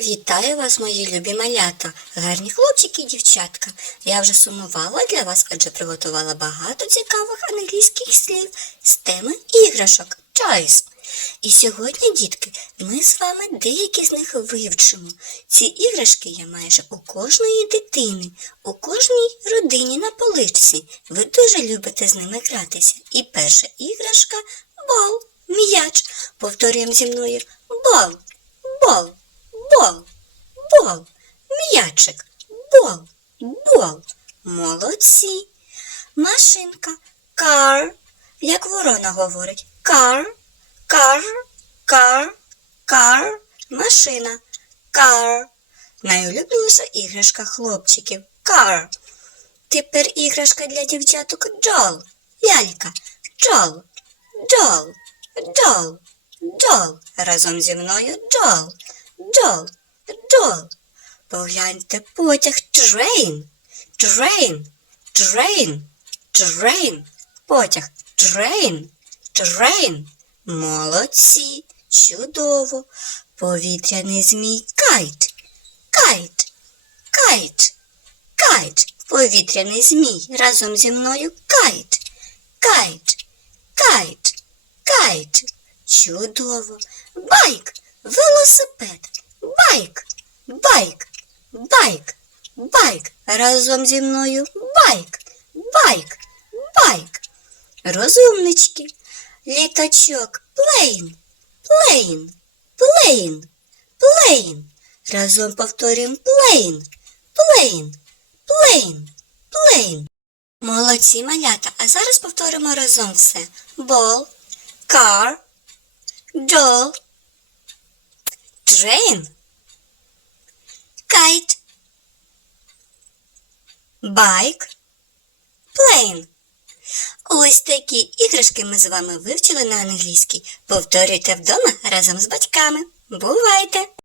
Вітаю вас, мої любі малята, гарні хлопчики і дівчатка. Я вже сумувала для вас, адже приготувала багато цікавих англійських слів з теми іграшок Toys. І сьогодні, дітки, ми з вами деякі з них вивчимо. Ці іграшки є майже у кожної дитини, у кожній родині на поличці. Ви дуже любите з ними гратися. І перша іграшка бол, м'яч. Повторюємо зі мною бол, бол, бол, бол, м'ячик, бол, бол. Молодці. Машинка, car, як ворона говорить, car, car, car, car, машина, car. Найулюбленіша іграшка хлопчиків, car. Тепер іграшка для дівчаток джол, лялька, джол, джол, джол, джол. Разом зі мною джол, джол, джол. Погляньте потяг train, train, train, train. Потяг train, train. Молодці, чудово. Повітряний змій кайт, кайт, кайт, кайт. Повітряний змій разом зі мною кайт, кайт, кайт, кайт. Чудово. Байк, велосипед, байк, байк, байк, байк. Разом зі мною. Байк, байк, байк. Розумнички. Літачок, плейн, плейн, плейн, плейн. Разом повторюємо. Плейн, плейн, плейн, плейн. Молодці малята, а зараз повторимо разом все. Ball, car, doll, train, kite, bike, plane. Ось такі іграшки ми з вами вивчили на англійській. Повторюйте вдома разом з батьками. Бувайте!